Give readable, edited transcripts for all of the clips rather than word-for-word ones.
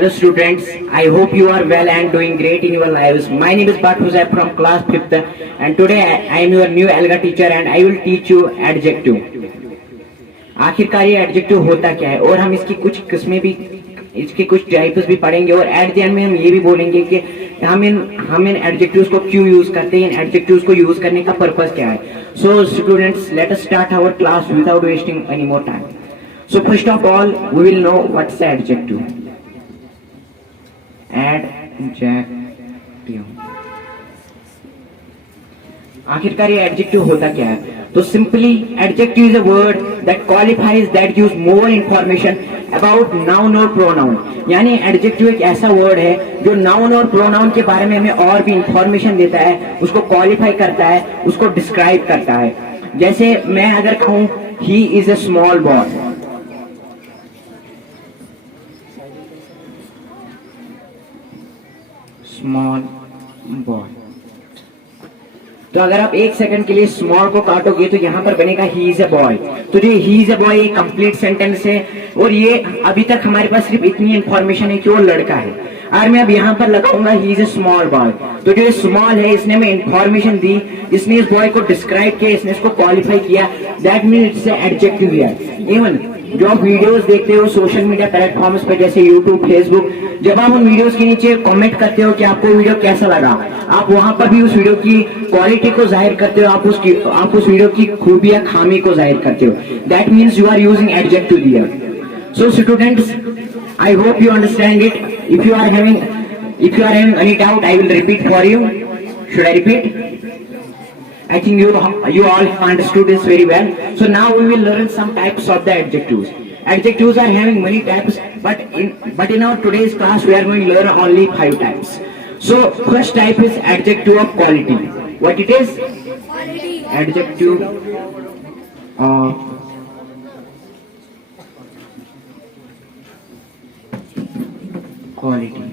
Hello students, I hope you are well and doing great in your lives. My name is Bathuza from class 5th and today I am your new Alga teacher and I will teach you adjective. आखिरकार ये adjective होता क्या है और हम इसकी कुछ किस्में भी, इसके कुछ टाइप्स भी पढ़ेंगे और एट द एंड में हम ये भी बोलेंगे कि हम इन एडजेक्टिव्स को क्यों यूज करते हैं, इन एडजेक्टिव्स को यूज करने का पर्पस क्या है. So students, let us start our class without wasting any more time. So first of all we will know what's adjective. Adjective, आखिरकार ये एडजेक्टिव होता क्या है. तो simply adjective is a word that qualifies, that gives more information about noun और pronoun. यानी adjective एक ऐसा वर्ड है जो नाउन और प्रोनाउन के बारे में हमें और भी इंफॉर्मेशन देता है, उसको क्वालिफाई करता है, उसको डिस्क्राइब करता है. जैसे मैं अगर कहूं he is a small boy, small boy, तो अगर आप एक सेकंड के लिए स्मॉल को काटोगे तो यहां पर बनेगा ही इज अ बॉय. तो जो ही इज अ बॉय ये कंप्लीट सेंटेंस है और ये अभी तक हमारे पास सिर्फ इतनी इंफॉर्मेशन है कि वो लड़का है. और मैं अब यहां पर लगाऊंगा he is a small boy, तो जो स्मॉल है इसने हमें इंफॉर्मेशन दी, इसने इस बॉय को डिस्क्राइब किया, इसने इसको क्वालिफाई किया. That mean it's adjective here. Even जो आप वीडियोस देखते हो सोशल मीडिया प्लेटफॉर्म्स पे जैसे यूट्यूब, फेसबुक, जब आप उन वीडियोस के नीचे कमेंट करते हो कि आपको वीडियो कैसा लगा, आप वहां पर भी उस वीडियो की क्वालिटी को जाहिर करते हो, आप उस वीडियो की खूबी या खामी को जाहिर करते हो. That means you are using adjective here. So students, I hope you understand it. If you are having any doubt, I will repeat for you. Should I repeat? I think you all understood this very well. So now we will learn some types of the adjectives. Adjectives are having many types, but in our today's class we are going to learn only 5 types. So first type is adjective of quality. What it is? Quality. Adjective of quality.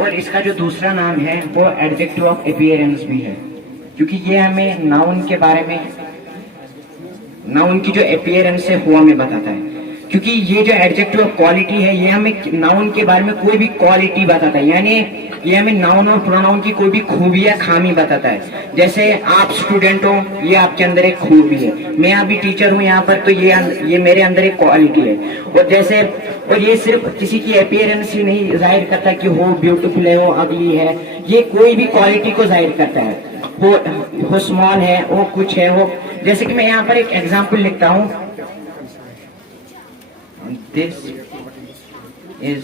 और इसका जो दूसरा नाम है वो adjective of appearance भी है, क्योंकि ये हमें नाउन के बारे में, नाउन की जो अपीयरेंस है वो हमें बताता है. क्योंकि ये जो एडजेक्टिव ऑफ क्वालिटी है ये हमें नाउन के बारे में कोई भी क्वालिटी बताता है, यानी ये हमें नाउन और प्रोनाउन की कोई भी खूबी या खामी बताता है. जैसे आप स्टूडेंट हो, ये आपके अंदर एक खूबी है. मैं अभी टीचर हूँ यहाँ पर, तो ये मेरे अंदर एक क्वालिटी है. और जैसे, और ये सिर्फ किसी की अपीयरेंस ही नहीं जाहिर करता कि वो ब्यूटीफुल है, वो अगली है, ये कोई भी क्वालिटी को जाहिर करता है. वो स्मॉल है, वो कुछ है, वो जैसे कि मैं यहाँ पर एक एग्जाम्पल लिखता हूँ. This is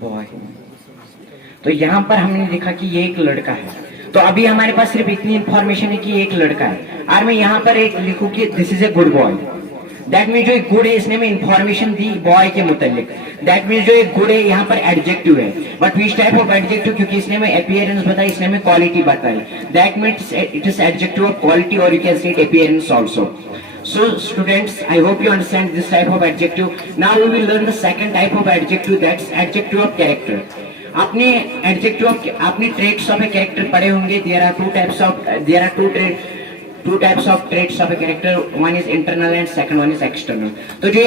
boy. तो यहाँ पर हमने लिखा कि ये एक लड़का है. तो अभी हमारे पास सिर्फ इतनी इंफॉर्मेशन है कि ये एक लड़का है. और मैं यहाँ पर एक लिखूं कि this is a good boy. That mean जो एक गुड है इसने में इंफॉर्मेशन दी बॉय के मुतालिक. दैट मीन जो एक गुड है यहाँ पर एडजेक्टिव है. But which type of adjective, क्योंकि इसने में अपीयरेंस बताई, इसने में क्वालिटी बताई. That means it is adjective of quality और you can say it appearance also. So students, I hope you understand this type of adjective. Now we will learn the second type of adjective, that's adjective of character. आपने adjective of, आपने traits of a character पढ़े होंगे. There are two types of traits of a character. One is internal and second one is external. तो जो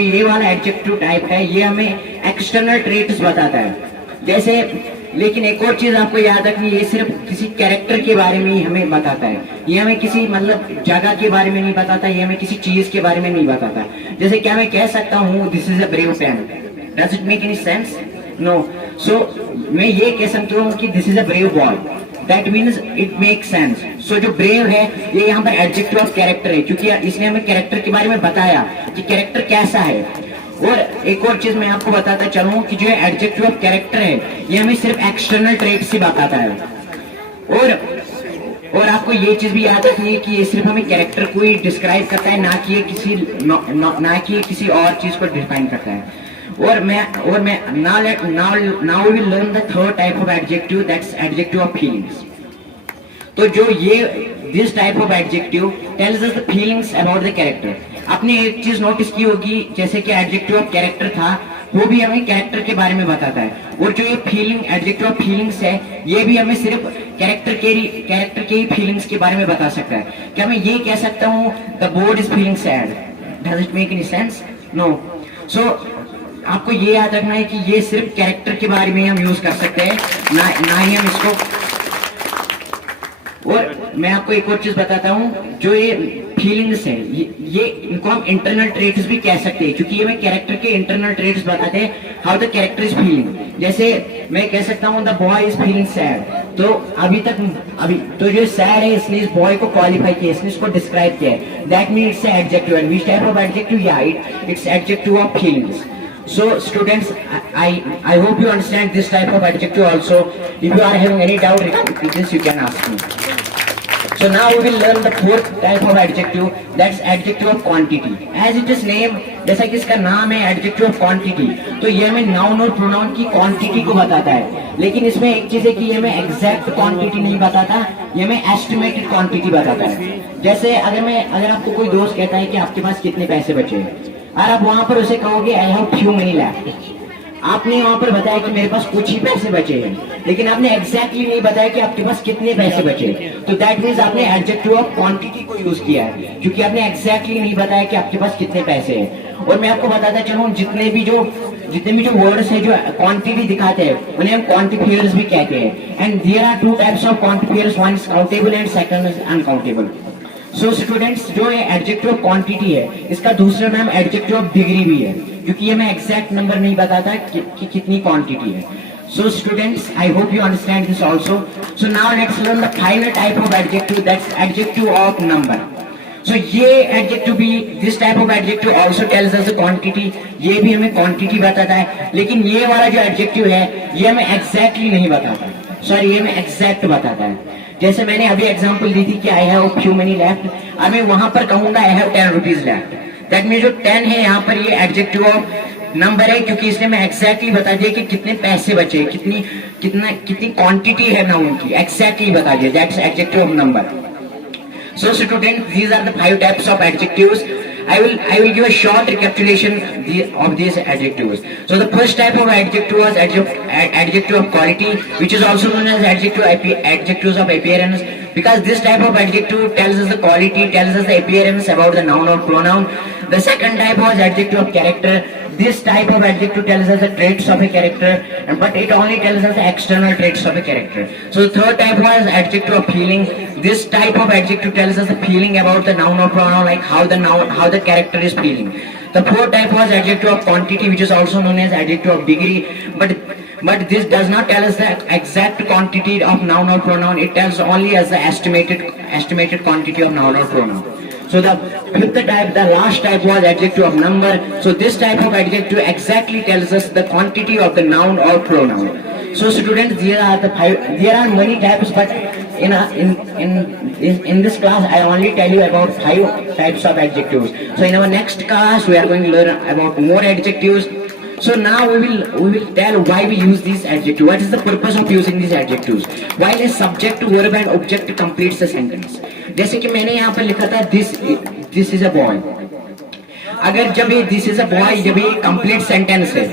ये वाला adjective type है ये हमें external traits बताता है. जैसे, लेकिन एक और चीज आपको याद रखनी, ये सिर्फ किसी कैरेक्टर के बारे में ही हमें बताता है. ये हमें किसी मतलब जगह के बारे में नहीं बताता, ये हमें किसी चीज के बारे में नहीं बताता. जैसे क्या मैं कह सकता हूँ this is a brave pen, does it make any sense? No. So मैं ये कह सकता हूँ कि this is a brave boy. That means it make sense. So जो ब्रेव है ये यहाँ पर एडजेक्टिव ऑफ कैरेक्टर है, क्योंकि इसने हमें कैरेक्टर के बारे में बताया कि कैरेक्टर कैसा है. और एक और चीज मैं आपको बताता चलूं कि जो एडजेक्टिव ऑफ कैरेक्टर है ये हमें सिर्फ एक्सटर्नल ट्रेट्स ही बताता है. और आपको ये चीज भी याद रखनी है कि ये सिर्फ हमें कैरेक्टर को ही डिस्क्राइब करता है, ना कि किसी और चीज को डिफाइन करता है. और मैं now we will learn the third type of adjective, that's adjective of feelings. तो जो ये this type of adjective tells us the feelings about the character. आपने एक चीज नोटिस की होगी, जैसे कि एडजेक्टिव ऑफ कैरेक्टर था वो भी हमें कैरेक्टर के बारे में बताता है। और जो ये फीलिंग, एडजेक्टिव ऑफ फीलिंग्स है, ये भी हमें सिर्फ कैरेक्टर के ही फीलिंग्स के बारे में बता सकता है। क्या मैं ये कह सकता हूँ the board is feeling sad? Does it make any sense? No. So आपको ये याद रखना है कि ये सिर्फ कैरेक्टर के बारे में हम यूज कर सकते हैं, ना ही हम इसको। और मैं आपको एक और चीज बताता हूँ, जो ये फीलिंग्स है, ये इनको हम इंटरनल ट्रेट्स भी कह सकते हैं, क्योंकि ये हमें कैरेक्टर के इंटरनल ट्रेट्स बताते हैं, how the character is feeling. जैसे मैं कह सकता हूँ the boy is feeling sad, तो अभी तो जो सैड है, इसने इस बॉय को क्वालिफाई किया, इसने इसको डिस्क्राइब किया है, that means it's adjective. And which type of adjective? या it's adjective of feelings. So students, I hope you understand this type of adjective also. If you are having any doubt regarding this, you can ask me. So now we will learn the fourth type of adjective, that's adjective of quantity. As it is name, जैसा कि इसका नाम है adjective of quantity, तो ये हमें noun और pronoun की quantity को बताता है। लेकिन इसमें एक चीज है कि ये हमें exact quantity नहीं बताता, ये हमें estimated quantity बताता है। जैसे अगर आपको कोई दोस्त कहता है कि आपके पास कितने पैसे बचे हैं, और आप वहां पर उसे कहोगे I have few money left, आपने वहां पर बताया कि मेरे पास कुछ ही पैसे बचे हैं, लेकिन आपने एग्जैक्टली नहीं बताया कि आपके पास कितने पैसे बचे। तो दैट मीन्स आपने एडजेक्टिव ऑफ क्वांटिटी को यूज किया है, क्योंकि आपने एग्जैक्टली नहीं बताया कि आपके पास कितने पैसे हैं। और मैं आपको बताता चलूं, जितने भी जो वर्ड्स है जो क्वांटिटी दिखाते हैं, उन्हें हम क्वांटिफायर्स भी कहते हैं। And there are two types of quantifiers, one is countable and second is uncountable. So students, जो ये एडजेक्टिव ऑफ क्वांटिटी है, इसका दूसरा नाम एडजेक्टिव ऑफ डिग्री भी है, क्योंकि ये मैं एग्जैक्ट नंबर नहीं बताता कि कितनी क्वांटिटी है। So students, I hope you understand this also. So now let's learn the final type of adjective, that's adjective of number. So ये एडजेक्टिव भी, this type of adjective also tells us the quantity, ये भी हमें quantity बताता है, लेकिन ये वाला जो एडजेक्टिव है, ये हमें एग्जैक्टली नहीं बताता, सॉरी, ये हमें एग्जैक्ट बताता है। जैसे मैंने अभी एग्जांपल दी थी कि I have few money left, अब मैं वहां पर कहूंगा I have 10 rupees left, that mean जो 10 है यहाँ पर ये एडजेक्टिव ऑफ नंबर है, क्योंकि इसने मैं एग्जैक्टली बता दिया कि कितने पैसे बचे, कितनी क्वांटिटी है ना उनकी, एग्जैक्टली बता दिया, that's adjective of number. So students, these are the 5 types of adjectives. I will give a short recapitulation of these adjectives. So the first type of adjective was adjective of quality, which is also known as adjectives of appearance, because this type of adjective tells us the quality, tells us the appearance about the noun or pronoun. The second type was adjective of character. This type of adjective tells us the traits of a character, but it only tells us the external traits of a character. So the third type was adjective of feeling. This type of adjective tells us the feeling about the noun or pronoun, like how the character is feeling. The fourth type was adjective of quantity, which is also known as adjective of degree, but this does not tell us the exact quantity of noun or pronoun. It tells only as the estimated quantity of noun or pronoun. So the fifth type, the last type was adjective of number. So this type of adjective exactly tells us the quantity of the noun or pronoun. So students, there are many types, but in this class I only tell you about 5 types of adjectives. So in our next class we are going to learn about more adjectives. So now we will tell why we use these adjectives. What is the purpose of using these adjectives? While a subject, verb and object completes the sentence. जैसे कि मैंने यहाँ पर लिखा था this is a boy. अगर जब ये this is a boy, जब ये कंप्लीट सेंटेंस है,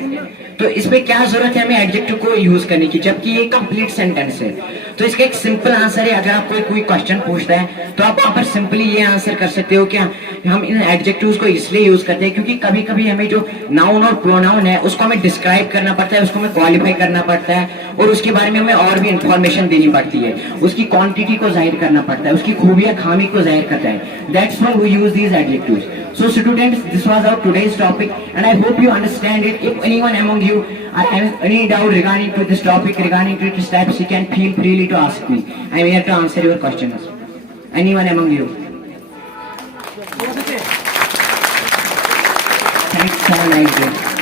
तो इसमें क्या जरूरत है हमें एडजेक्टिव को यूज करने की, जबकि ये कंप्लीट सेंटेंस है। तो इसका एक सिंपल आंसर है, अगर आपको कोई क्वेश्चन पूछता है तो आप वहां पर सिंपली ये आंसर कर सकते हो कि हम इन एडजेक्टिव्स को इसलिए यूज करते हैं क्योंकि कभी कभी हमें जो नाउन और प्रोनाउन है उसको हमें डिस्क्राइब करना पड़ता है, उसको हमें क्वालिफाई करना पड़ता है, और उसके बारे में हमें और भी इंफॉर्मेशन देनी पड़ती है, उसकी क्वांटिटी को जाहिर करना पड़ता है, उसकी खूबियां खामी को जाहिर करता है। That's why we use these adjectives. So students, this was our today's topic, and I hope you understand it. If anyone among you are having any doubt regarding to this topic, regarding to its types, you can feel freely to ask me. I am here to answer your questions. Anyone among you? Thanks, have a nice day.